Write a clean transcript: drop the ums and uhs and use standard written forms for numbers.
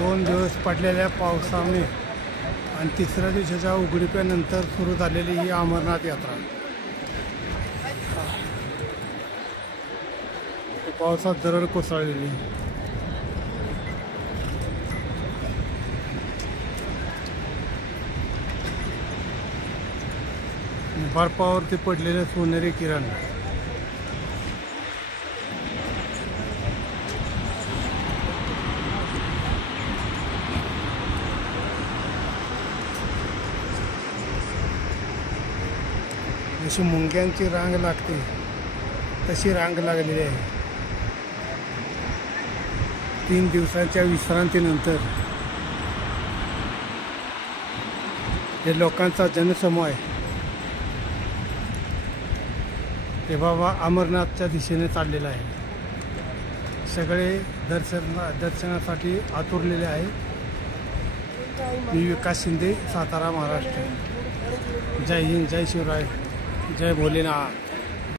2 दिवस पडलेल्या पावसाने आणि तिसऱ्या दिवसाच्या उघडीपेनंतर सुरू झालेली ही अमरनाथ यात्रा पावसात दरड कोसळलेली. बर्फावरती पडलेले सोनेरी किरण. जशी मुंग्यांची रांग लागते तशी रांग लागलेली आहे. 3 दिवसांच्या विश्रांतीनंतर जे लोकांचा जनसमूह आहे ते बाबा अमरनाथच्या दिशेने चाललेला आहे. सगळे दर्शनासाठी आतुरलेले आहेत. मी विकास शिंदे, सातारा, महाराष्ट्र. जय हिंद, जय शिवराय, जय भोलेनाथ.